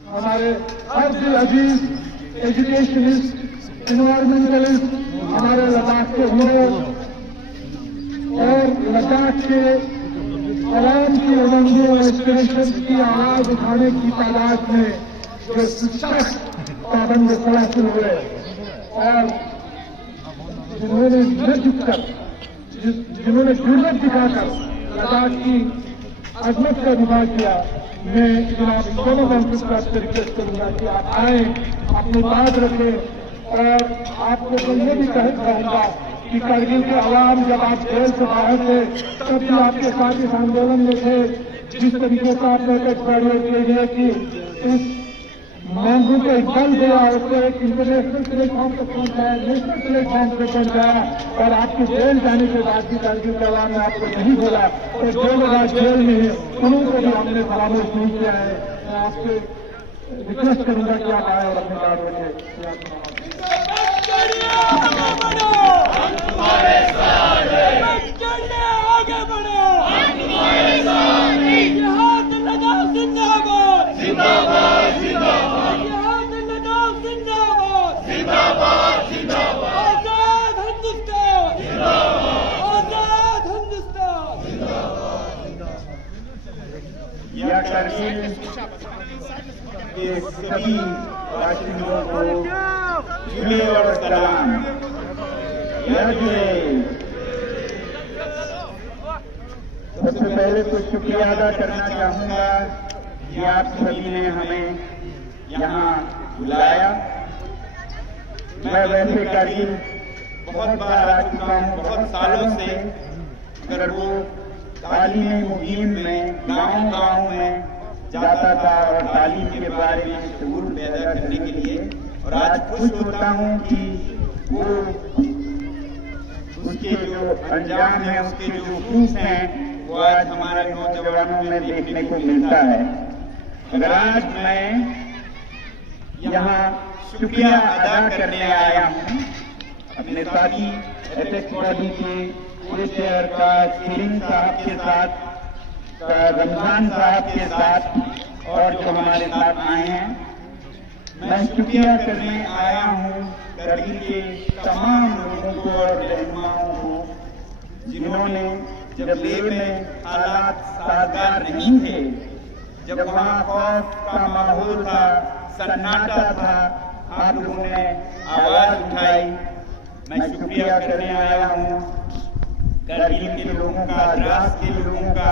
हमारे अर्ध अजीज educationist, environmentalist, हमारे लद्दाख के हीरो और लद्दाख के आवाम की उमंगों और एस्पिरेशन की आवाज उठाने की तादाद में जो सख्त पाबंद हासिल हुए और जिन्होंने न झुककर, जिन्होंने जुर्रत दिखाकर लद्दाख की अजमत का दिफा किया, मैं जनाब दोनों मंत्री का रिक्वेस्ट करूंगा कि आप आए, अपनी बात रखें। और आपको तो ये भी कहूंगा कि करगिल के अवाम जब आप जेल से बाहर थे तब भी आपके साथ इस आंदोलन में थे। जिस तरीके से आपने एक्सपायरी किया है कि इस मांगों को बल दिया, उसको एक इंटरनेशनल प्लेटफॉर्म तक पहुंचाया, नेशनल प्लेटफॉर्म तक पहुंचाया और आपके जेल जाने के बाद भी करगिल के अवाम ने आपको नहीं बोला। तो जो लोग आज जेल में है उनको भी हमने खामोश नहीं किया है। मैं आपसे रिक्वेस्ट करूंगा कि आप आए और अपनी बात रखें। यह करगिल के सभी बाशिंदों को जुड़े और सलाम। यह जुड़े। सबसे पहले तो शुक्रिया अदा करना चाहूंगा कि आप सभी ने हमें यहाँ बुलाया। मैं वैसे करगिल बहुत बार आ चुका हूँ, बहुत सालों से, मगर वो तालीमी मुहिम में गांव-गांव में जाता था और तालीम के बारे में शऊर पैदा करने के लिए। और आज खुश होता हूँ कि वो उसके जो अंजाम है, उसके जो प्रूफ हैं, वो आज हमारे नौजवानों में देखने को मिलता है। अगर आज मैं यहाँ शुक्रिया अदा करने आया हूँ अपने साथी एपेक्स बॉडी के चेयर का सीरिंग साहब के साथ, रमजान साहब के साथ और जो हमारे साथ आए हैं, मैं शुक्रिया करने आया हूँ करगिल के तमाम लोगों को और रहनुमाओं को जिन्होंने जब लेह में हालात साजगार नहीं थे, जब वहाँ खौफ का माहौल था, सन्नाटा था, आप लोगों ने आवाज उठाई। मैं शुक्रिया करने आया हूँ करगिल के लोगों का, द्रास के लोगों का,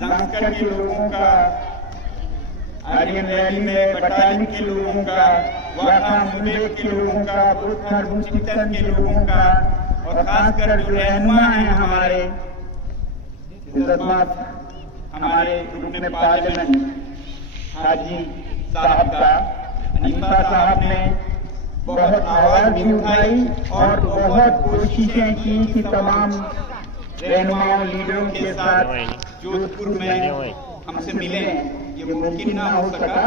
जांस्कर के लोगों का, आर्यन वैली में बटाली के लोगों का, वाखा मुंबई के लोगों का, बुद्धर बुचितन के लोगों का और खासकर जो रहनुमा हैं हमारे हमारे ग्रुप में पार्लियामेंट हाजी साहब का, अनीफा साहब ने बहुत आवाज भी उठाई और बहुत कोशिशें की कि तमाम रहनुमाओं लीडरों के साथ जोधपुर में हमसे मिले। ये मुमकिन ना हो सका,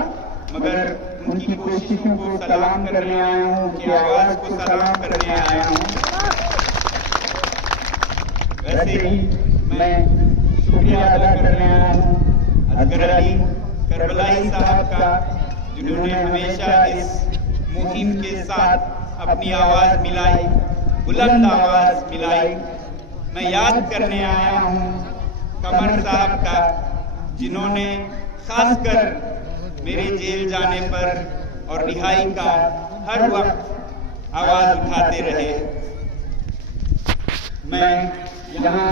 मगर उनकी कोशिशों को सलाम करने आया हूँ, उनकी आवाज को सलाम करने आया हूँ। वैसे ही मैं शुक्रिया अदा करने आया हूँ असगर अली करबलाई साहब का, जिन्होंने हमेशा इस मुहिम के साथ अपनी आवाज मिलाई, बुलंद आवाज मिलाई। मैं याद करने आया हूँ कमर साहब का, जिन्होंने खासकर मेरे जेल जाने पर और रिहाई का हर वक्त आवाज उठाते रहे। मैं यहाँ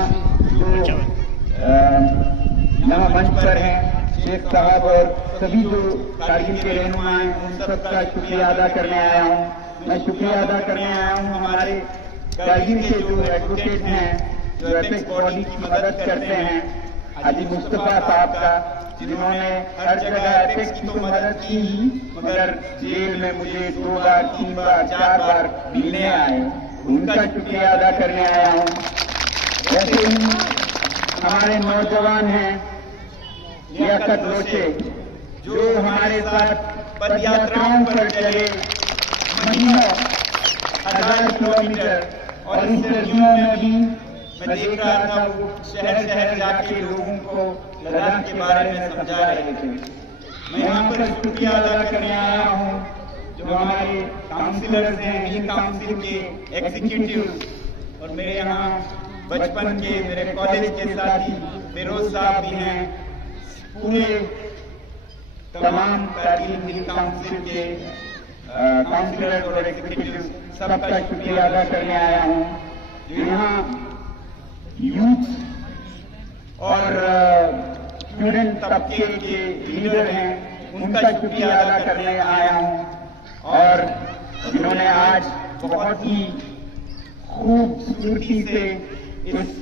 मंच पर हैं शेख साहब और सभी जो कारगिल के रहनुमा हैं, उन सबका शुक्रिया अदा करने आया हूँ। मैं शुक्रिया अदा करने आया हूँ हमारे कारगिल के जो एडवोकेट हैं, जो एपेक्स बॉडी की मदद करते हैं, हाजी मुस्तफा साहब का, जिन्होंने हर जगह एपेक्स की तो मदद की ही, मगर जेल में मुझे 2 बार 3 बार 4 बार मिलने आए, उनका शुक्रिया अदा करने आया हूँ। वैसे ही हमारे नौजवान हैं लियाकत लोचे, जो हमारे साथ पद यात्राओं पर चले महीनों 1000 किलोमीटर, और इन सर्दियों में भी मैं देख रहा था वो शहर शहर जाके लोगों को लद्दाख के बारे में समझा रहे थे। मैं यहाँ पर शुक्रिया अदा करने आया हूँ जो हमारे काउंसिलर्स हैं, मेरी काउंसिल के एग्जीक्यूटिव और मेरे यहाँ बचपन के मेरे कॉलेज के साथी फिरोज साहब भी हैं, पूरे तमाम कारगिल हिल काउंसिल के काउंसिलर और एग्जीक्यूटिव सबका शुक्रिया अदा करने आया हूँ। यहाँ यूथ और स्टूडेंट तबके के लीडर हैं, उनका शुक्रिया अदा करने आया हूँ और जिन्होंने आज बहुत ही खूबसूरती से इस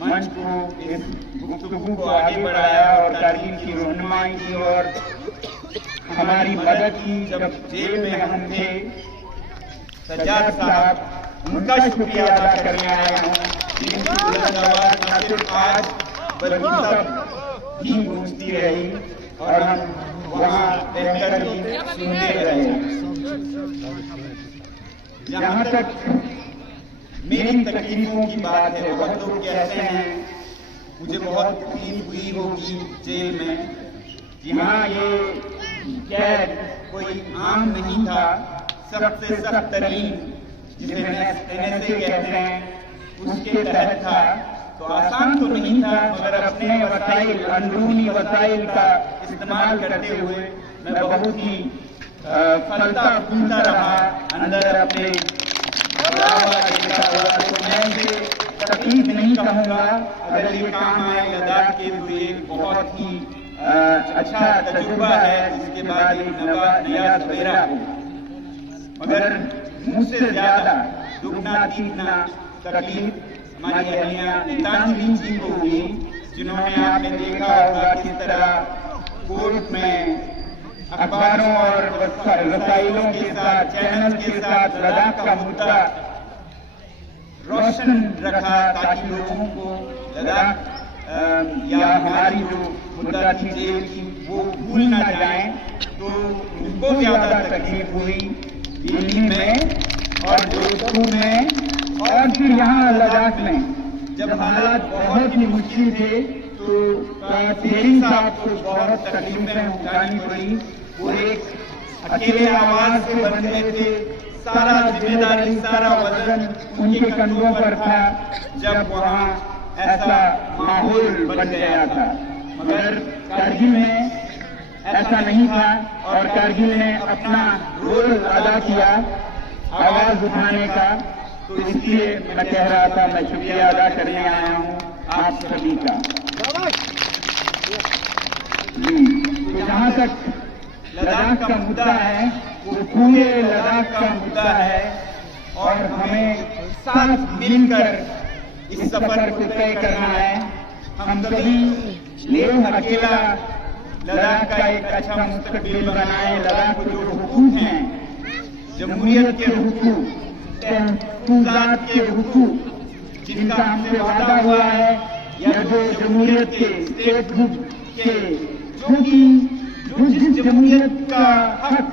मंच को, इस गुफ्तगू को आगे बढ़ाया और कारगिल की रहनुमाई की और हमारी मदद की। जब जेल में हम थे, सज्जाद साहब, उनका शुक्रिया अदा करने आया हूँ जिनकी बुलंद आवाज न सिर्फ आज बल्कि तब भी गूंजती रही और हम वहाँ रहकर ही सुनते रहे। जहाँ तक मेरी तकलीफों की बात है, बहुत लोग कहते हैं मुझे बहुत तकलीफ हुई होगी जेल में। जी हाँ, ये कैद कोई आम नहीं था, सबसे सख्त तरीन जिसे NSA कहते हैं उसके तहत था। तो आसान तो नहीं था, मगर अपने वसाइल, अंदरूनी वसाइल का इस्तेमाल करते हुए मैं बहुत ही फलता फूलता रहा अंदर अपने। तो मैं इसे तकलीफ नहीं कहूँगा, अगर ये काम आए लद्दाख के लिए बहुत ही अच्छा तजुर्बा है, जिसके बाद एक नया सवेरा हो। मगर मुझसे ज्यादा दुगना तीगना तकलीफ हमारी अहलिया गीतांजलि जी को हुई, जिन्होंने आपने देखा होगा किस तरह कोर्ट में अखबारों और रसायलों के साथ, चैनल के साथ लद्दाख का मुद्दा रोशन रखा ताकि लोगों को लद्दाख या हमारी जो मुद्दा थी जेल की वो भूल ना जाए। तो उनको ज्यादा तकलीफ हुई दिल्ली में और जोधपुर में और फिर यहाँ लद्दाख में जब हालात बहुत ही मुश्किल थे तो शेरिंग साहब को बहुत तकलीफें उठानी पड़ी। वो एक अकेले आवाज से बन रहे थे, सारा जिम्मेदारी, सारा वजन उनके कंधों पर था जब वहाँ ऐसा माहौल बन गया था। मगर कारगिल में ऐसा नहीं था और कारगिल ने अपना रोल अदा किया आवाज उठाने का। तो इसलिए मैं कह रहा था, मैं शुक्रिया अदा करने आया हूँ आप सभी का। तो जहाँ तक लद्दाख का मुद्दा है वो पूरे लद्दाख का मुद्दा है और हमें साथ मिलकर इस सफर को तय करना है। हम सभी लोग अकेला लद्दाख का एक अच्छा मुस्तकबिल बनाए। लद्दाख को जो हुकूक हैं, जमहूरियत के हुकूक, तहफुजात के हुकूक जिनका हमसे वादा हुआ है, या जो जमहूरियत के स्टेटहुड के जो जिस जमहूरियत का हक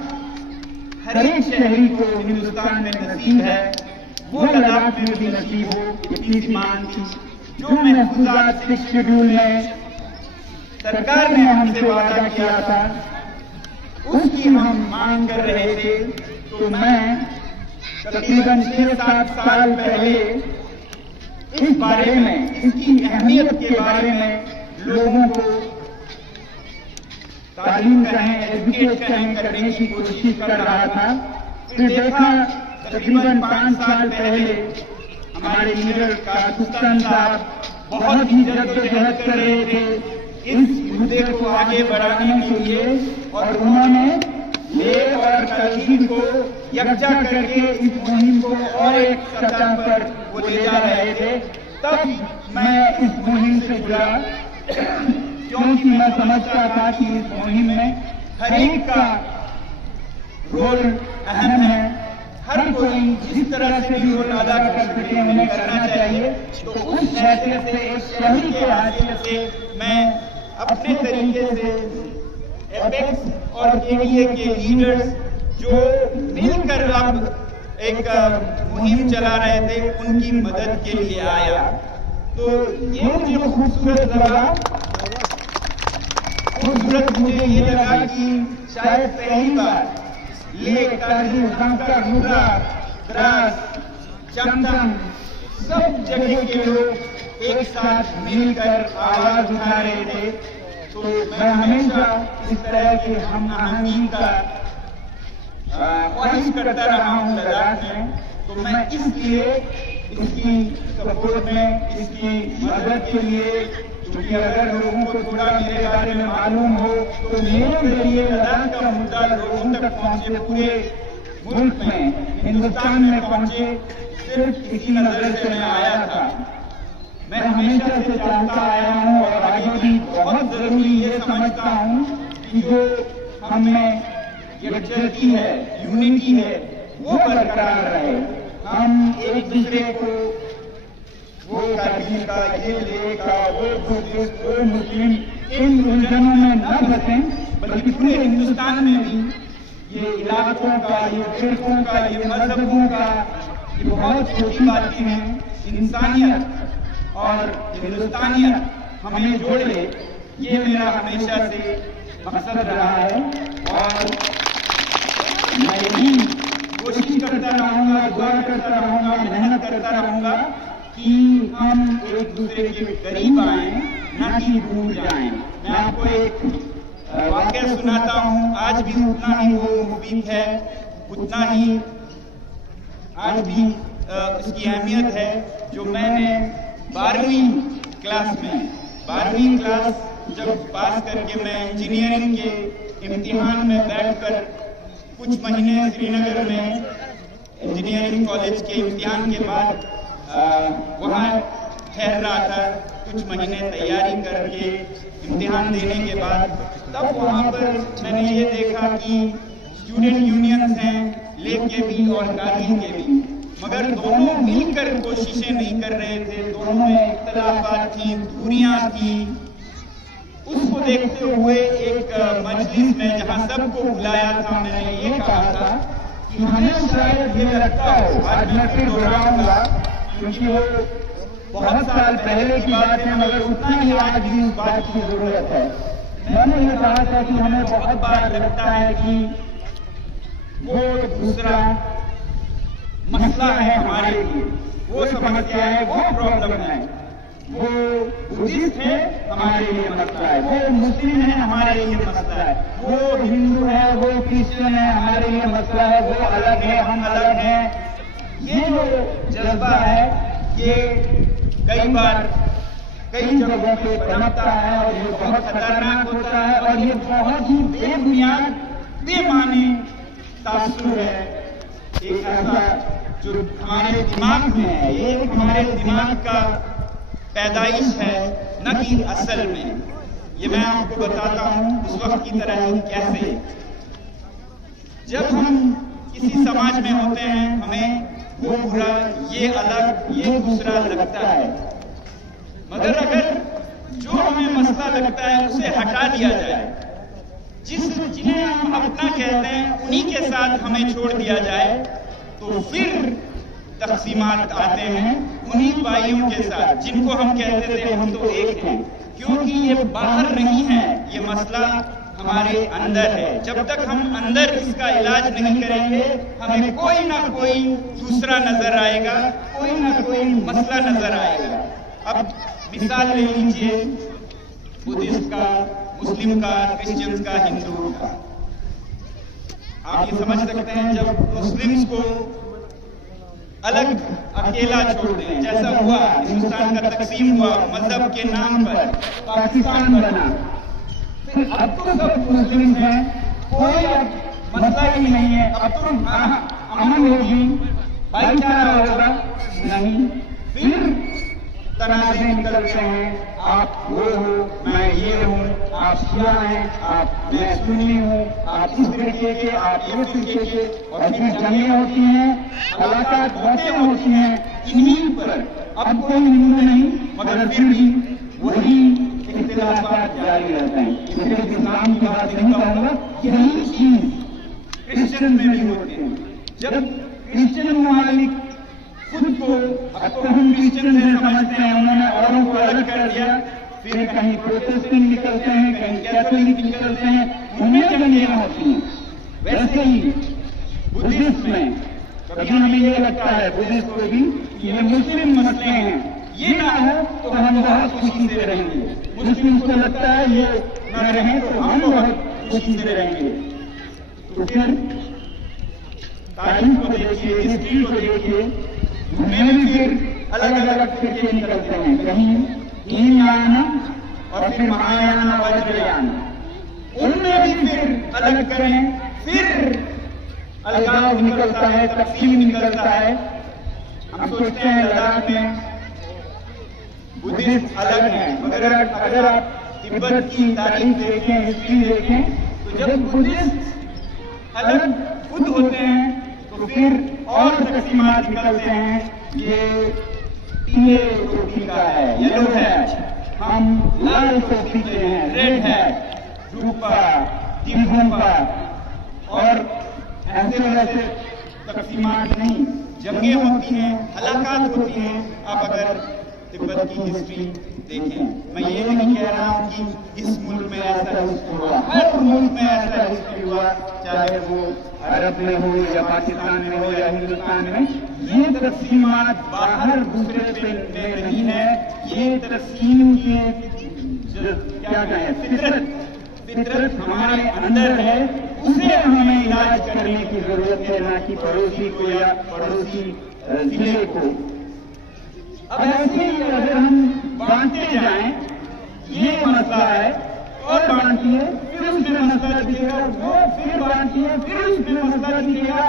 हर एक शहरी को हिंदुस्तान में नसीब है, वो लद्दाख में भी नसीब हो, इतनी सी मांग थी। जो महफूजात 6 शेड्यूल में सरकार ने हमसे वादा किया था, उसकी हम मांग कर रहे थे। तो मैं तकरीबन 6-7 साल पहले इस बारे में, इसकी अहमियत के बारे में लोगों को तालीम कहें, एजुकेट कहें, करने की कोशिश कर रहा था। फिर देखा तकरीबन 5 साल पहले हमारे लीडर कासुस्तान साहब बहुत ही जद्दोजहद कर रहे थे इस मुद्दे को आगे बढ़ाने के लिए, और उन्होंने लेह और कारगिल को यकजा करके इस मुहिम को और एक सतह पर वो ले जा रहे थे। तब मैं इस मुहिम से जुड़ा, क्योंकि मैं समझता था कि इस मुहिम में हर एक का रोल अहम है। हर कोई जिस तरह से भी रोल अदा कर सके उन्हें करना चाहिए। तो उस हैसियत से, एक शहरी के हैसियत से मैं अपने तरीके से एपेक्स और KDA के लीडर्स जो मिलकर अब एक मुहिम चला रहे थे, उनकी मदद के लिए आया। तो ये मुझे खूबसूरत लगा। खूबसूरत मुझे ये लगा कि शायद पहली बार ले कारगिल, कांकर, मुर्रा, द्रास, चमचम सब जगह के लोग एक साथ मिलकर आवाज उठा रहे थे। तो मैं हमेशा इस तरह की हम आहंगी का ख्वाहिश करता रहा हूँ लद्दाख में। तो मैं इसलिए इसकी सपोर्ट में, इसकी मदद के लिए, क्योंकि अगर लोगों को थोड़ा मेरे बारे में मालूम हो तो मेरे जरिए लद्दाख का मुद्दा लोगों तक पहुंचे, पूरे मुल्क में, हिंदुस्तान में पहुंचे, सिर्फ इसी नजर से मैं आया था। मैं हमेशा से चाहता आया हूँ और आगे भी बहुत जरूरी ये समझता हूँ कि जो हमें यकजहती है, यूनिटी है, वो बरकरार रहे। हम एक दूसरे को वो कारगिल का, ये लेह का, वो बुद्धिस्ट, वो मुस्लिम, इन उलझनों में न फंसें, बल्कि पूरे हिंदुस्तान में भी ये इलाकों का, ये फिरकों का, ये मजहबों का, ये बहुत छोटी बातें हैं। इंसानियत और हिंदुस्तानियत हमें जोड़े, ये मेरा हमेशा से मकसद रहा है। और मैं यही कोशिश करता रहूंगा, दुआ करता रहूंगा, मेहनत करता रहूंगा कि हम एक दूसरे के करीब आए, न कि दूर जाएं। मैं आपको एक वाकया सुनाता हूँ। आज भी उतना ही वो मुफीद है, उतना ही आज भी उसकी अहमियत है। जो मैंने 12वीं क्लास में, 12वीं क्लास जब पास करके मैं इंजीनियरिंग के इम्तिहान में बैठकर कुछ महीने श्रीनगर में इंजीनियरिंग कॉलेज के इम्तिहान के बाद वहाँ ठहर रहा था, कुछ महीने तैयारी करके इम्तिहान देने के बाद, तब वहाँ पर मैंने ये देखा कि स्टूडेंट यूनियंस हैं, लेह के भी और कारगिल के भी, मगर दोनों मिलकर कोशिशें नहीं कर रहे थे। दोनों में इख्तलाफात थी, दूरियां थी। उसको देखते हुए एक मजलिस में जहां सबको बुलाया था, मैंने ये कहा था कि हमें शायद ये लगता हो, आज मैं फिर दोहराऊंगा क्योंकि वो बहुत साल पहले की बात है, मगर उतना ही आज भी उस बात की जरूरत है। मैंने ये कहा था कि हमें बहुत बार लगता है कि वो दूसरा मसला है हमारे लिए, वो समस्या है, वो प्रॉब्लम है, वो बुद्धिस्ट है हमारे लिए मसला है, वो मुस्लिम है हमारे लिए मसला है, वो हिंदू है, वो क्रिश्चियन है हमारे लिए मसला है, वो अलग है, हम अलग हैं। ये जो जज्बा है ये कई बार कई जगहों पे पनपता है और ये बहुत खतरनाक होता है और ये बहुत ही बेबुनियाद, बेमानी तासुर है। एक ऐसा जो हमारे दिमाग में है, ये हमारे दिमाग का पैदाइश है, न कि असल में। ये मैं आपको बताता हूँ उस वक्त की तरह ही कैसे। जब हम किसी समाज में होते हैं, हमें वो बुरा, ये अलग, ये दूसरा लगता है, मगर अगर जो हमें मसला लगता है उसे हटा दिया जाए, जिन्हें हम अपना कहते हैं उन्हीं के साथ हमें छोड़ दिया जाए, तो फिर तकसीमात आते हैं उन्हीं भाइयों के साथ जिनको हम कहते थे हम तो एक हैं। क्योंकि ये बाहर नहीं है, ये मसला हमारे अंदर है। जब तक हम अंदर इसका इलाज नहीं करेंगे, हमें कोई ना कोई दूसरा नजर आएगा, कोई ना कोई मसला नजर आएगा। अब मिसाल ले लीजिए बुद्धिस्ट का, मुस्लिम का, क्रिश्चियंस का, हिंदू का। आप ये समझ सकते हैं जब मुस्लिम्स को अलग अकेला छोड़ दें, जैसा हुआ हिंदुस्तान का तकसीम हुआ मजहब के नाम पर, पाकिस्तान बना, फिर अब तो सब मुस्लिम हैं, कोई अब मसला ही नहीं है, अब तो अमन होगी, भाईचारा होगा, नहीं, फिर तनाज़े निकलते हैं। आप वो हो, मैं ये हूँ, आप शिया हैं, आप मैं सुन्नी हूँ, आप इस तरीके के, आप ये तरीके के, और फिर जंगें होती हैं, हलाकात मौतें होती हैं इन्हीं पर। अब कोई हिंदू नहीं, मगर फिर भी वही इख्तिलाफात जारी रहते हैं। इसलिए इस्लाम की बात नहीं कहूँगा, यही चीज क्रिश्चियन में भी होती है। जब क्रिश्चियन ममालिक खुद को, अब तो हम क्रिश्चियन से समझते हैं, उन्होंने औरों को अलग कर दिया, फिर कहीं प्रोटेस्टेंट निकलते हैं, कहीं कैथोलिक निकलते हैं, उन्हें जंगियां होती हैं। वैसे ही बुद्धिस्ट में कभी हमें ये लगता है, बुद्धिस्ट को भी, कि ये मुस्लिम मसले हैं, ये ना हो तो हम बहुत खुशी से रहेंगे। मुस्लिम को लगता है ये न रहे तो हम बहुत खुशी से रहेंगे। तो फिर तारीख को देखिए, हिस्ट्री को देखिए, उनमें भी फिर अलग अलग फिरके निकलते हैं, कहीं हीनयान और फिर महायान और वज्रयान। उनमें भी फिर अलग करें, फिर अलगाव निकलता है, तकसीम निकलता है। हम सोचते हैं लद्दाख में बुद्धिस्ट अलग है, मगर अगर आप तिब्बत की तारीख देखें, हिस्ट्री देखें, तो जब बुद्धिस्ट अलग खुद होते हैं तो फिर और तकसीमात निकलते हैं। ये पीले टोपी का है, येलो है, हम लाल टोपी के हैं, रेड है, रूपा, तिगुम्बा, और ऐसे वैसे तकसीमात नहीं, जंगें होती हैं, हलाकात होती हैं। आप अगर तिब्बत की हिस्ट्री देखें, मैं ये नहीं कह रहा हूँ कि इस मुल्क में ऐसा हिस्ट्री हुआ, हर मुल्क में ऐसा हिस्ट्री हुआ, चाहे वो अरब में हो या पाकिस्तान में हो या हिंदुस्तान में। ये तकसीमात बाहर दूसरे से नहीं है, ये तकसीम के क्या कहें, फितरत हमारे अंदर है, उसे हमें इलाज करने की जरूरत है, ना कि पड़ोसी को या पड़ोसी जिले को। अब ऐसे ही अगर हम बांटते जाएं, ये मसला है और बांटिए, फिर उसमें मसला दिखेगा, वो फिर बांटिए, फिर उसमें मसला दिखेगा,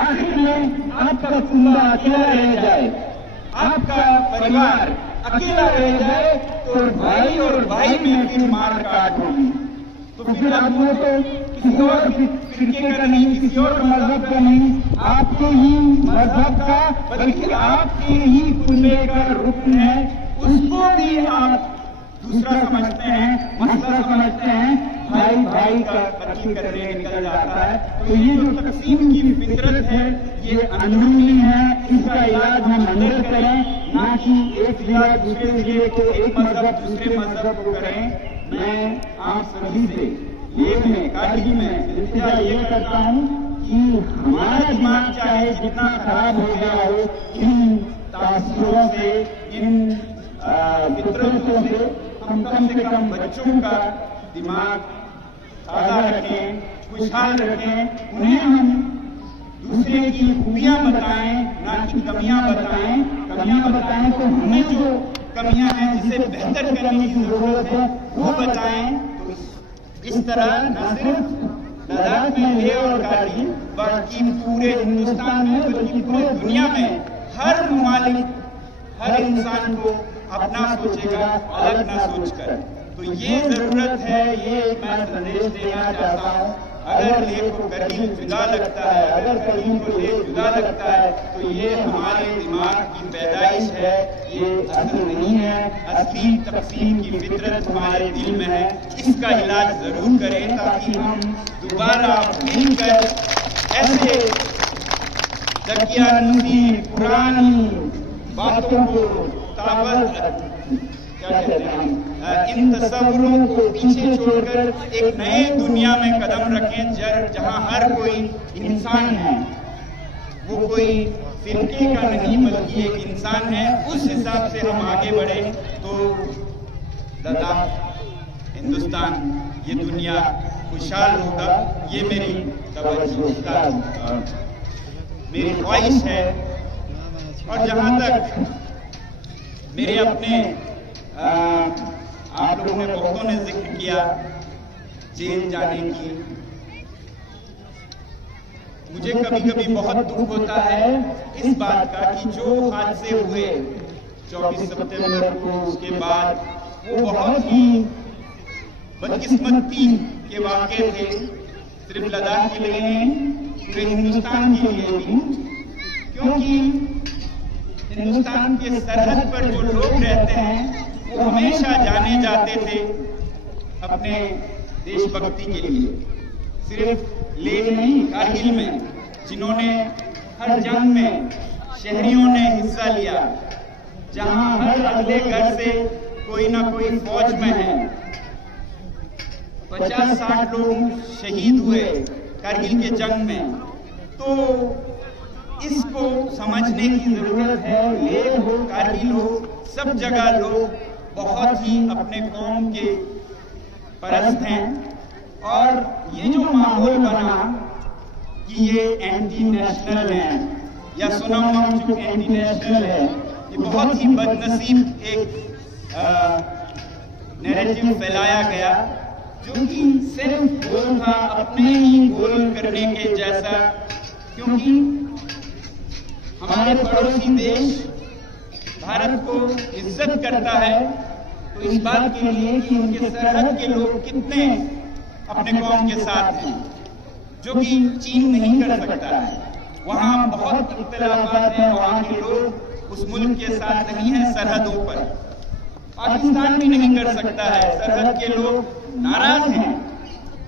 आखिर में आपका कुंबा अकेला रह जाए, आपका परिवार अकेला रह जाए, तो भाई और भाई में फिर मार काट होगी। तो फिर आप वो तो किसी और फिरके का नहीं, किसी और मजहब का नहीं, आपके ही मजहब का, बल्कि आपके ही कुंबे का रुकन है, उसको भी आप दूसरा समझते हैं, मसला समझते हैं, भाई भाई का कत्ल करने निकल जाता है। तो ये जो तकसीम की फितरत है, ये अंदरूनी है, इसका इलाज हम अंदर करें, ना कि एक जिला दूसरे जिले को, एक मजहब दूसरे मजहब को करें। मैं आप सभी से एक में कारगिल में इल्तिजा ये करता हूँ कि हमारा दिमाग चाहे जितना खराब हो गया हो, इन तासुरों से, इन फितरतों से हम कम से कम बच्चों का दिमाग ताजा रखें, खुशहाल रखें, उन्हें हम दूसरे की खूबियां बताएं, ना कि कमियां बताएं। कमियां बताएं तो हमें जो कमियां हैं, जिसे बेहतर करने की जरूरत है, वो बताएं। तो इस तरह न सिर्फ लद्दाख में लेह और कारगिल, बल्कि पूरे हिंदुस्तान में, बल्कि पूरे दुनिया में हर ममालिक, हर इंसान को अपना सोचेगा, अलग ना सोचकर। तो ये जरूरत है, ये मैं संदेश देना चाहता हूँ। अगर लेह को कारगिल जुदा लगता है, अगर कारगिल को लेह जुदा लगता है, तो ये हमारे दिमाग की पैदाइश है, ये असल नहीं है। असली तकसीम की फितरत हमारे दिल में है, इसका इलाज जरूर करें, ताकि हम दोबारा मिलकर ऐसे दकियानूसी पुरानी बातों को क्या कहते हैं, इन तस्वुरों को पीछे छोड़कर एक नए दुनिया में कदम रखें, जहां हर कोई इंसान है, वो कोई फिरके का नहीं बल्कि एक इंसान है। उस हिसाब से हम आगे बढ़े तो लद्दाख, हिंदुस्तान, ये दुनिया खुशहाल होगा। ये मेरी तवज्जो, मेरी ख्वाहिश है। और जहां तक मेरे अपने आप लोगों ने, बहुतों ने जिक्र किया जेल जाने की, मुझे कभी कभी बहुत दुख होता है इस बात का कि जो हादसे हुए 24 सितंबर को, उसके बाद वो बहुत ही बदकिस्मती के वाक़े थे, सिर्फ लद्दाख के लिए नहीं, पूरे हिंदुस्तान के लिए भी। क्योंकि हिंदुस्तान के सरहद पर जो लोग रहते हैं, वो हमेशा जाने जाते थे अपने देशभक्ति के लिए। सिर्फ लेह नहीं, कारगिल में जिन्होंने हर जंग में शहरियों ने हिस्सा लिया, जहां हर अगले घर से कोई ना कोई फौज में है, 50-60 लोग शहीद हुए कारगिल के जंग में, तो इसको समझने की जरूरत है। लेह हो, कारगिल हो, सब जगह लोग बहुत ही अपने कौम के परस्त हैं। और ये जो माहौल बना कि ये एंटी नेशनल है या सोनम वांगचुक एंटी नेशनल है, ये बहुत ही बदनसीब एक नैरेटिव फैलाया गया, जो कि सिर्फ गोल था अपने ही गोल करने के जैसा। क्योंकि हमारे पड़ोसी देश भारत को इज्जत करता है, तो इस बात के लिए कि उनके सरहद के लोग कितने अपने कौम के साथ हैं, जो कि चीन नहीं कर सकता है। वहां बहुत इख्तिलाफात हैं, वहां के लोग उस मुल्क के साथ नहीं है सरहदों पर। पाकिस्तान भी नहीं कर सकता है, सरहद के लोग नाराज हैं।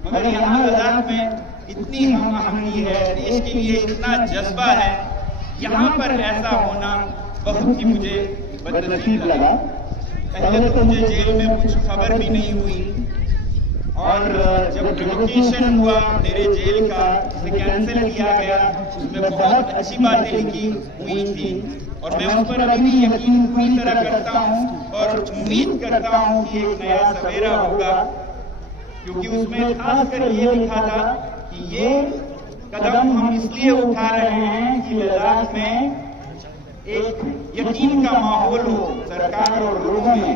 मगर यहाँ लद्दाख में इतनी हमआहंगी है, देश के लिए इतना जज्बा है, यहाँ पर ऐसा होना बहुत ही मुझे बदनसीब लगा। पहले तो मुझे जेल में कुछ खबर भी नहीं हुई, और जब रिवोकेशन हुआ मेरे जेल का, उसे कैंसिल किया गया, उसमें बहुत अच्छी बातें लिखी हुई थी और मैं उस पर अभी भी यकीन पूरी तरह करता हूँ और उम्मीद करता हूँ कि एक नया सवेरा होगा। क्योंकि उसमें खासकर ये लिखा था कि ये कदम हम इसलिए उठा रहे हैं कि लद्दाख में एक यकीन का माहौल हो सरकार और लोगों में,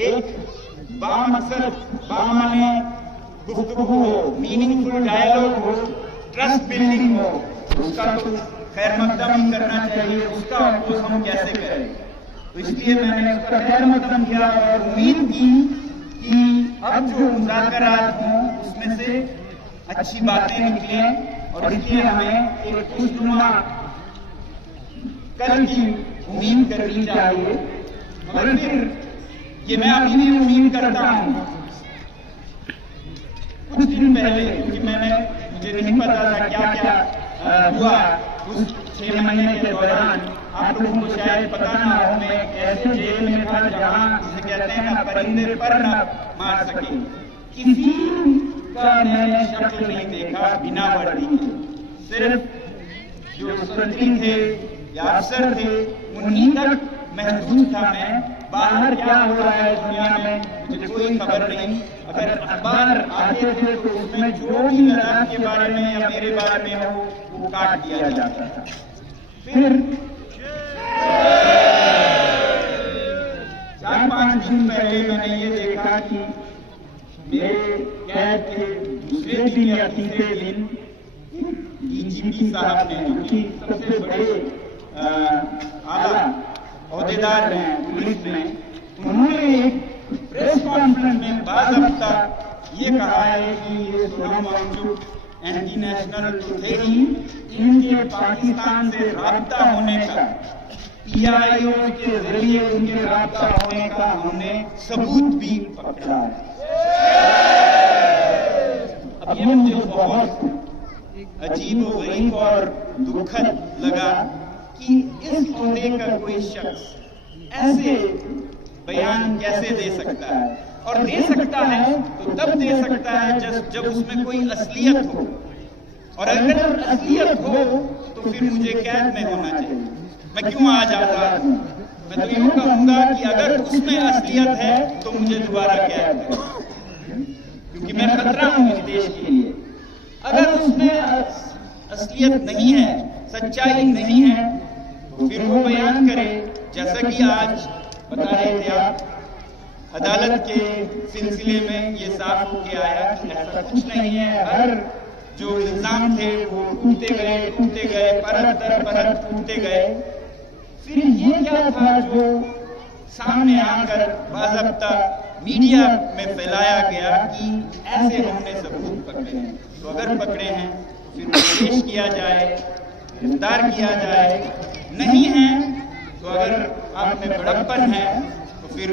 एक बामकसद बामाने गुफ्तगू हो, मीनिंगफुल डायलॉग हो, ट्रस्ट बिल्डिंग हो। उसका तो खैर मकदम करना चाहिए, उसका अफसोस हम कैसे करें। तो इसलिए मैंने उसका खैर मकदम किया और उम्मीद की कि अब जो मुज़ाकरात हों उसमें से अच्छी बातें निकलें, और इसलिए हमें एक खुशनुमा कल की उम्मीद करनी चाहिए। मगर फिर ये मैं अभी भी उम्मीद करता हूँ। कुछ दिन पहले, क्योंकि मुझे नहीं पता था क्या क्या हुआ उस 6 महीने के दौरान, आप लोगों को शायद पता ना हो, मैं ऐसे जेल में था जहाँ जिसे कहते हैं ना परिंदे पर ना मार सके, किसी का मैंने शक्ल नहीं देखा बिना वर्दी के। सिर्फ जो संतरी थे या अफसर थे उन्हीं तक महदूद था मैं। बाहर क्या हो रहा है दुनिया में मुझे कोई खबर नहीं। अगर अखबार आते थे तो उसमें जो भी लद्दाख के बारे में या मेरे बारे में हो वो काट दिया जाता था। फिर 4-5 दिन पहले मैंने ये देखा कि मेरे कैद के दूसरे दिन या तीसरे दिन डीजीपी साहब ने, जो कि सबसे बड़े आला औहदेदार हैं पुलिस में, उन्होंने एक प्रेस कॉन्फ्रेंस में बाज़ाब्ता ये कहा है कि ये सोनम वांगचुक एंटी नेशनल तो थे ही, इनके पाकिस्तान से राब्ता होने का, PIO के जरिए उनके राब्ता होने का हमने सबूत भी पकड़ा है। अब ये मुझे बहुत अजीब व गरीब और दुखद लगा कि इस ओहदे का कोई शख्स ऐसे बयान कैसे दे सकता है, और दे सकता है तो तब दे सकता है जब उसमें कोई असलियत हो, और अगर असलियत हो तो फिर मुझे कैद में होना चाहिए। मैं क्यों आज आज़ाद हूं? मैं तो यूं कहूंगा कि अगर उसमें असलियत है तो मुझे दोबारा कैद है, क्योंकि मैं खतरा हूं इस देश के लिए। अगर उसमें असलियत नहीं है, सच्चाई नहीं है, तो फिर वो बयान करे, जैसा कि आज बता रहे थे आप, अदालत के सिलसिले में ये साफ हो के आया कि ऐसा कुछ नहीं है। हर जो इल्जाम थे वो टूटे गए, परत दर परत टूटे गए। फिर ये क्या था जो सामने आकर बाज़ाब्ता मीडिया में फैलाया गया कि ऐसे हमने सबूत पकड़े हैं। तो अगर पकड़े हैं तो फिर पेश किया जाए, गिरफ्तार किया जाए। नहीं है तो अगर आप में बड़प्पन है तो फिर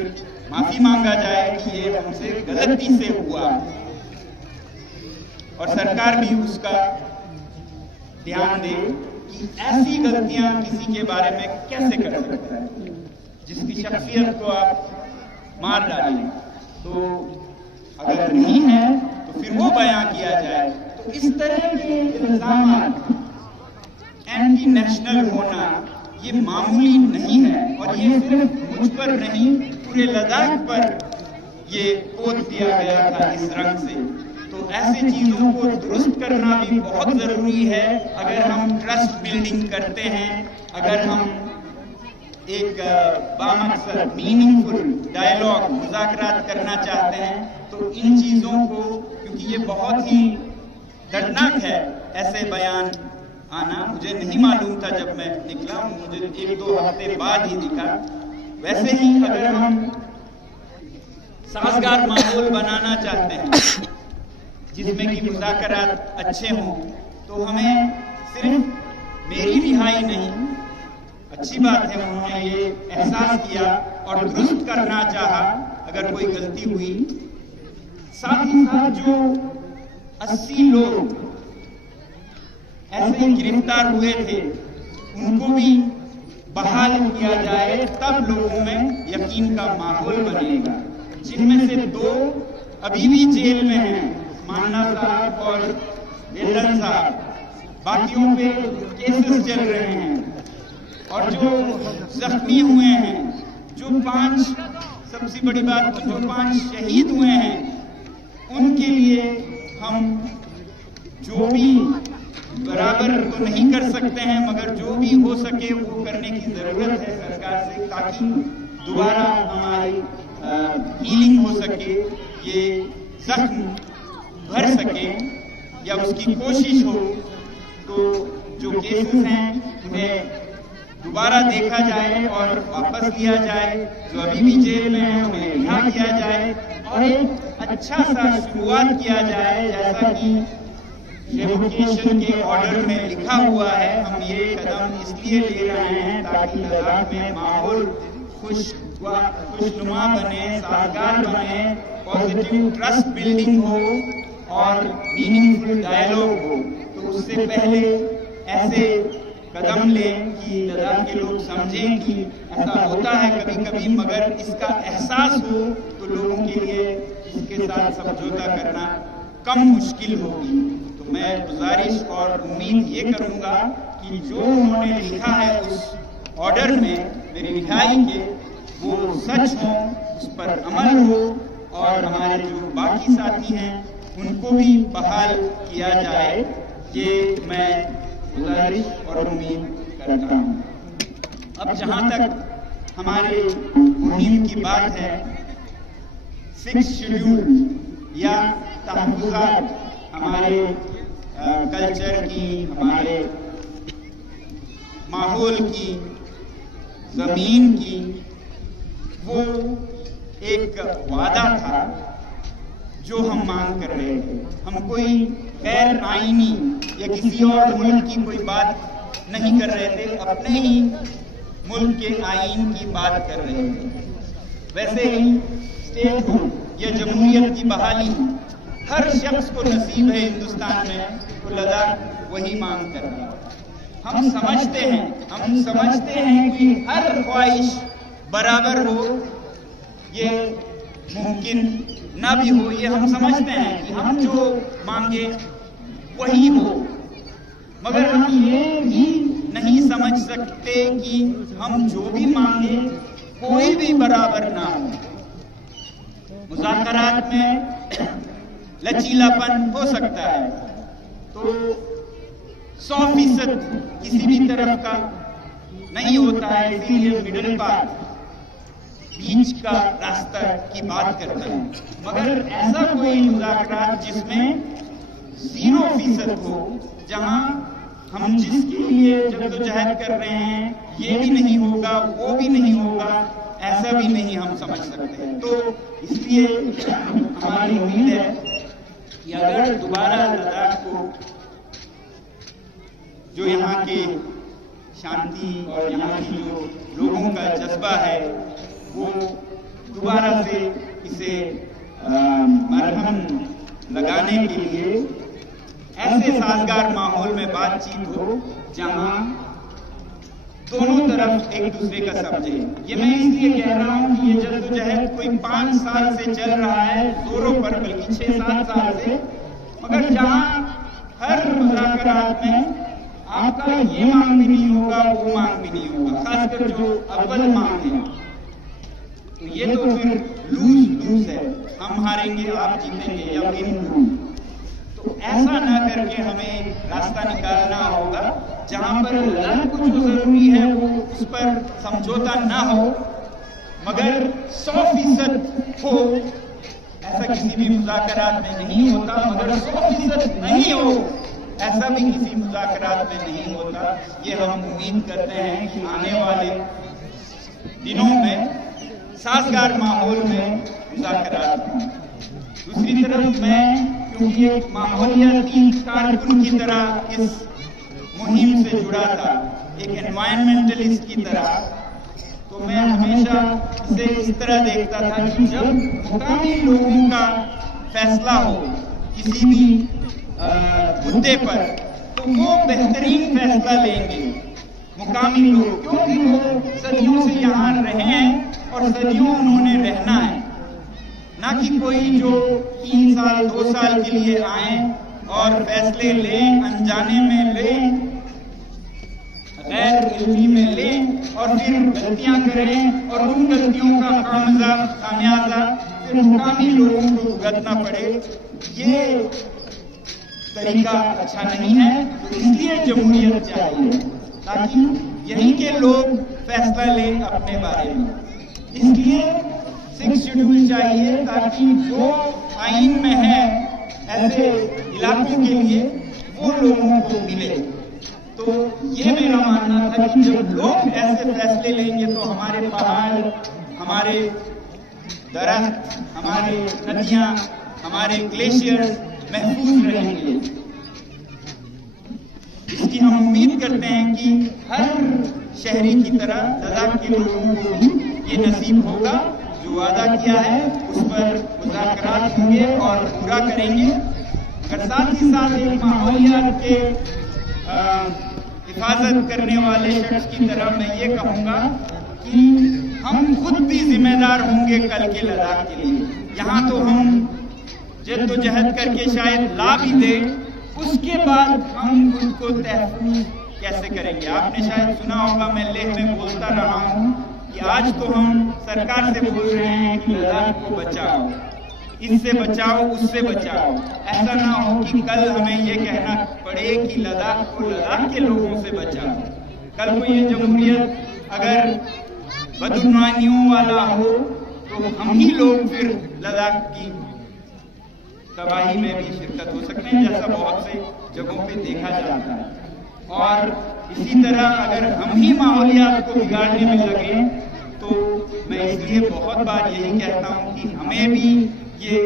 माफी मांगा जाए कि ये हमसे गलती से हुआ, और सरकार भी उसका ध्यान दे कि ऐसी गलतियां किसी के बारे में कैसे कर सकता है। जिसकी शख्सियत को आप मार डालें, तो अगर नहीं है तो फिर वो बयां किया जाए। तो इस तरह के इल्जाम एंटी नेशनल होना ये मामूली नहीं है, और ये सिर्फ मुझ पर नहीं पूरे लद्दाख पर ये पोत दिया गया था इस रंग से। तो ऐसे चीजों को दुरुस्त करना भी बहुत जरूरी है। अगर हम ट्रस्ट बिल्डिंग करते हैं, अगर हम एक बामकसद मीनिंगफुल डायलॉग मुज़ाकरात करना चाहते हैं, तो इन चीजों को, क्योंकि ये बहुत ही दर्दनाक है ऐसे बयान आना। मुझे नहीं मालूम था जब मैं निकला, मुझे 1-2 हफ्ते बाद ही दिखा। वैसे ही अगर हम साजगार माहौल बनाना चाहते हैं जिसमें कि मुज़ाकरात अच्छे हों, तो हमें सिर्फ मेरी रिहाई नहीं, अच्छी बात है उन्होंने ये एहसास किया और दुरुस्त करना चाहा अगर कोई गलती हुई। साथ ही साथ जो 80 लोग ऐसे गिरफ्तार हुए थे उनको भी बहाल किया जाए, तब लोगों में यकीन का माहौल बनेगा। जिनमें से 2 अभी भी जेल में हैं, मान्ना साहब और वेलन साहब, बाकियों पे केसेस चल रहे हैं। और जो जख्मी हुए हैं, जो 5, सबसे बड़ी बात तो जो 5 शहीद हुए हैं, उनके लिए हम जो भी बराबर तो नहीं कर सकते हैं, मगर जो भी हो सके वो करने की जरूरत है सरकार से, ताकि दोबारा हमारी हीलिंग हो सके, ये जख्म भर सके या उसकी कोशिश हो। तो जो केसेस हैं उन्हें दोबारा देखा जाए और वापस लिया जाए, जो अभी भी जेल में है उन्हें रिहा किया जाए, और एक अच्छा सा शुरुआत किया जाए। जैसा कि रेवोकेशन के ऑर्डर में लिखा हुआ है, हम ये कदम इसलिए ले रहे हैं ताकि लद्दाख में माहौल खुशनुमा बने, साजगार बने, पॉजिटिव ट्रस्ट बिल्डिंग हो और मीनिंगफुल डायलॉग हो। तो उससे पहले ऐसे कदम लें कि लद्दाख के लोग समझें कि ऐसा होता है कभी कभी, मगर इसका एहसास हो तो लोगों के लिए इसके साथ समझौता करना कम मुश्किल होगी। तो मैं गुजारिश और उम्मीद ये करूंगा कि जो उन्होंने लिखा है उस ऑर्डर में मेरी रिहाई के, वो सच हो, उस पर अमल हो, और हमारे जो बाकी साथी हैं उनको भी बहाल किया जाए, ये मैं गुजारिश और उम्मीद करता हूँ। अब जहाँ तक हमारे मुहिम की बात है, 6 शेड्यूल या तहफ़्फ़ुज़ात हमारे कल्चर की, हमारे माहौल की, जमीन की, वो एक वादा था जो हम मांग कर रहे थे। हम कोई गैर आईनी या किसी और मुल्क की कोई बात नहीं कर रहे थे, अपने ही मुल्क के आईन की बात कर रहे थे। वैसे ही स्टेटहुड या जमहूरियत की बहाली हर शख्स को नसीब है हिंदुस्तान में, तो लद्दाख वही मांग कर रहा है। हम समझते हैं कि हर ख्वाहिश बराबर हो, ये मुमकिन ना भी हो, ये हम समझते हैं कि हम जो मांगे वही हो, मगर हम ये भी नहीं समझ सकते कि हम जो भी मांगे कोई भी बराबर ना हो। मुज़ाकरात में लचीलापन हो सकता है, तो 100% किसी भी तरफ का नहीं होता है, इसीलिए मिडिल पाथ, बीच का रास्ता की बात करते हैं। मगर ऐसा कोई मुज़ाकरात जिसमें 0% हो, जहां हम जिसके लिए जद्दोजहद कर रहे हैं ये भी नहीं होगा, वो भी नहीं होगा, ऐसा भी नहीं हम समझ सकते। तो इसलिए हमारी उम्मीद है कि अगर दोबारा लद्दाख को जो यहाँ के शांति और यहाँ की जो लोगों का जज्बा है वो दोबारा से इसे मरहम लगाने के लिए ऐसे साजगार माहौल में बातचीत हो जहां दोनों तरफ एक दूसरे का समझे। ये मैं इसलिए कह रहा हूँ कि ये जद्दोजहद कोई 5 साल से चल रहा है जोरों पर, बल्कि 6-7 साल से, मगर जहाँ हर मुज़ाकरात में आपका ये मांग भी नहीं होगा, वो मांग भी नहीं होगा, खासकर जो अव्वल मांग है, तो ये तो फिर लूज है, हम हारेंगे आप जीतेंगे या विन लूज। तो ऐसा ना करके हमें रास्ता निकालना होगा जहां पर लड़ाई को जो जरूरी है वो उस पर समझौता ना हो, मगर 100% हो। ऐसा किसी भी मुज़ाकरात में नहीं होता, मगर 100% नहीं हो ऐसा भी किसी मुज़ाकरात में नहीं होता। ये हम उम्मीद करते हैं कि आने वाले दिनों में साजगार माहौल में मुज़ाकरात हों। दूसरी तरफ मैं, क्योंकि एक माहौलियाती कारकुन की तरह इस मुहिम से जुड़ा था, एक एनवायरमेंटलिस्ट की तरह, तो मैं हमेशा इसे इस तरह देखता था कि जब मुकामी लोगों का फैसला हो किसी भी मुद्दे पर, तो वो बेहतरीन फैसला लेंगे मुकामी लोग, क्योंकि वो सदियों से यहाँ रहे हैं और सदियों उन्होंने रहना है, ना कि कोई जो 3 साल 2 साल के लिए आए और फैसले लें, अनजाने में लें, गैर इल्मी में लें और फिर गलतियां करें और उन गलतियों का खामियाजा फिर मुकामी लोगों को भुगतना पड़े। ये तरीका अच्छा नहीं है। तो इसलिए जमहूरियत चाहिए ताकि यहीं के लोग फैसला लें अपने बारे में। इसलिए 6 शेड्यूल चाहिए ताकि जो आइन में है ऐसे इलाकों के लिए वो लोगों को मिले। तो ये मेरा मानना था कि जब लोग ऐसे फैसले लेंगे तो हमारे पहाड़, हमारे दरख्त, हमारे नदियां, हमारे ग्लेशियर्स महफूज रहेंगे। इसकी हम उम्मीद करते हैं कि हर शहरी की तरह लद्दाख के लोगों को भी ये नसीब होगा। जो वादा किया है उस पर मुज़ाकरात होंगे और पूरा करेंगे। मगर साथ ही साथ एक माहौलियात के हिफाजत करने वाले शख्स की तरह मैं ये कहूँगा कि हम खुद भी जिम्मेदार होंगे कल के लद्दाख के लिए। यहाँ तो हम जद्दोजहद करके शायद ला भी दे, उसके बाद हम खुद को तहफूज कैसे करेंगे। आपने शायद सुना होगा, मैं लेह में बोलता रहा हूँ कि आज तो हम सरकार से बोल रहे हैं कि लद्दाख को बचाओ, इससे बचाओ, उससे बचाओ। ऐसा ना हो कि कल हमें ये कहना पड़े कि लद्दाख को लद्दाख के लोगों से बचाओ। कल को ये जमहूरियत अगर बदुनवानियों वाला हो तो हम ही लोग फिर लद्दाख की तबाही में भी शिरकत हो सकते हैं, जैसा बहुत से जगहों पे देखा जाता है। और इसी तरह अगर हम ही माहौलियात को बिगाड़ने में लगे तो मैं इसलिए बहुत बार यही कहता हूँ कि हमें भी ये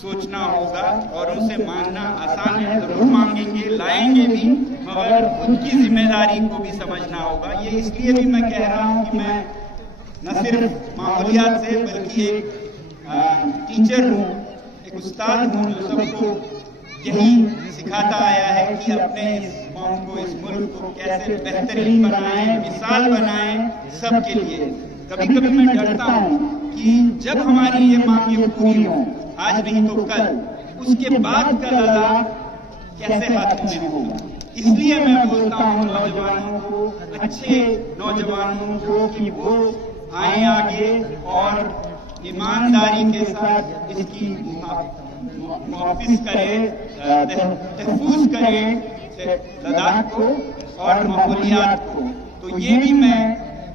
सोचना होगा। औरों से मांगना आसान है, जरूर मांगेंगे, लाएंगे भी, मगर खुद की जिम्मेदारी को भी समझना होगा। ये इसलिए भी मैं कह रहा हूँ कि मैं न सिर्फ माहौलियात से बल्कि एक टीचर हूँ, एक उस्ताद हूँ जो सबको यही सिखाता आया है कि अपने इस कौम को, इस मुल्क को कैसे बेहतरीन बनाएं, मिसाल बनाएं सबके लिए। कभी कभी मैं डरता हूँ कि जब हमारी ये मांगें पूरी हों, आज नहीं तो कल, उसके बाद का लद्दाख कैसे हाथों में होगा। इसलिए मैं बोलता हूँ नौजवानों को, अच्छे नौजवानों को, कि वो आए आगे और ईमानदारी के साथ इसकी मुहाफ़िज़ करें, तहफ़्फ़ुज़ करें लद्दाख को और माहौलियात को। तो ये भी मैं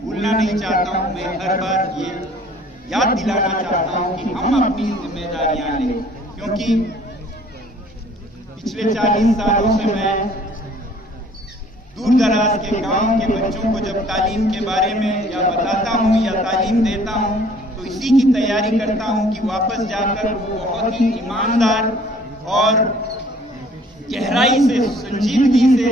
भूलना नहीं चाहता हूँ। मैं हर बार ये याद दिलाना चाहता हूँ कि हम अपनी जिम्मेदारियां लें, क्योंकि पिछले 40 सालों से मैं दूर दराज के गांव के बच्चों को जब तालीम के बारे में या बताता हूँ या तालीम देता हूँ तो इसी की तैयारी करता हूँ कि वापस जाकर वो बहुत ही ईमानदार और गहराई से, संजीदगी से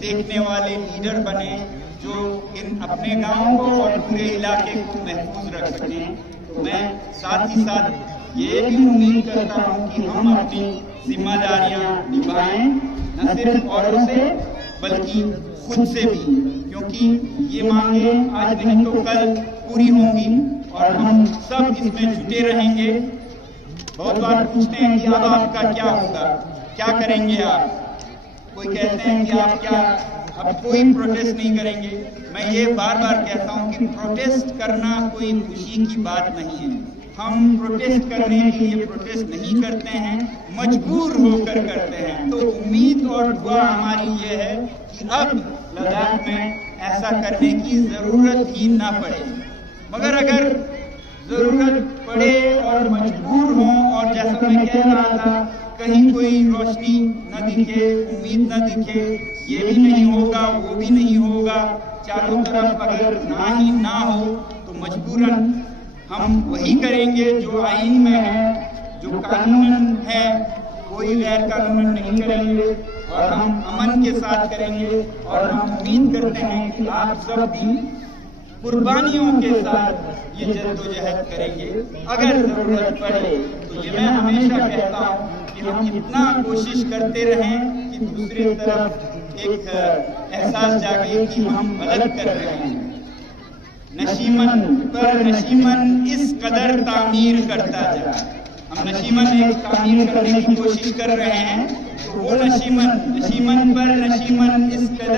देखने वाले लीडर बने, जो इन अपने गांव को और पूरे इलाके को महफूज रख सकें। तो मैं साथ ही साथ ये भी उम्मीद करता हूँ कि हम अपनी जिम्मेदारियां निभाएं, न सिर्फ औरों से बल्कि खुद से भी, क्योंकि ये मांगे आज नहीं तो कल पूरी होंगी और हम सब इसमें जुटे रहेंगे। बहुत बार पूछते हैं कि अब आपका क्या होगा, क्या करेंगे आप? कोई कहते हैं कि आप क्या अब कोई प्रोटेस्ट नहीं करेंगे। मैं ये बार बार कहता हूँ कि प्रोटेस्ट करना कोई खुशी की बात नहीं है। हम प्रोटेस्ट करने के लिए प्रोटेस्ट नहीं करते हैं, मजबूर होकर करते हैं। तो उम्मीद और दुआ हमारी ये है कि अब लद्दाख में ऐसा करने की जरूरत ही ना पड़े। मगर अगर जरूरत पड़े और मजबूर हों और जैसा मैं कह रहा था कहीं कोई रोशनी न दिखे, उम्मीद न दिखे, ये भी नहीं होगा वो भी नहीं होगा, चारों तरफ अगर ना ही ना हो तो मजबूरन हम वही करेंगे जो आईन में है, जो कानूनन है। कोई गैर कानूनन नहीं करेंगे और हम अमन के साथ करेंगे। और हम उम्मीद करते हैं कि आप सब भी कुर्बानियों के साथ ये जद्दोजहद करेंगे। अगर जरूरत पड़े तो ये मैं हमेशा कहता हूँ कि हम इतना कोशिश करते रहें कि दूसरी तरफ एक एहसास जागे कि हम गलत कर रहे हैं। नशीमन पर नशीमन इस कदर तामीर करता जा। हम नशीमन एक तामीर करने की कोशिश कर रहे हैं, तो वो नशीमन पर नशीमन इस कदर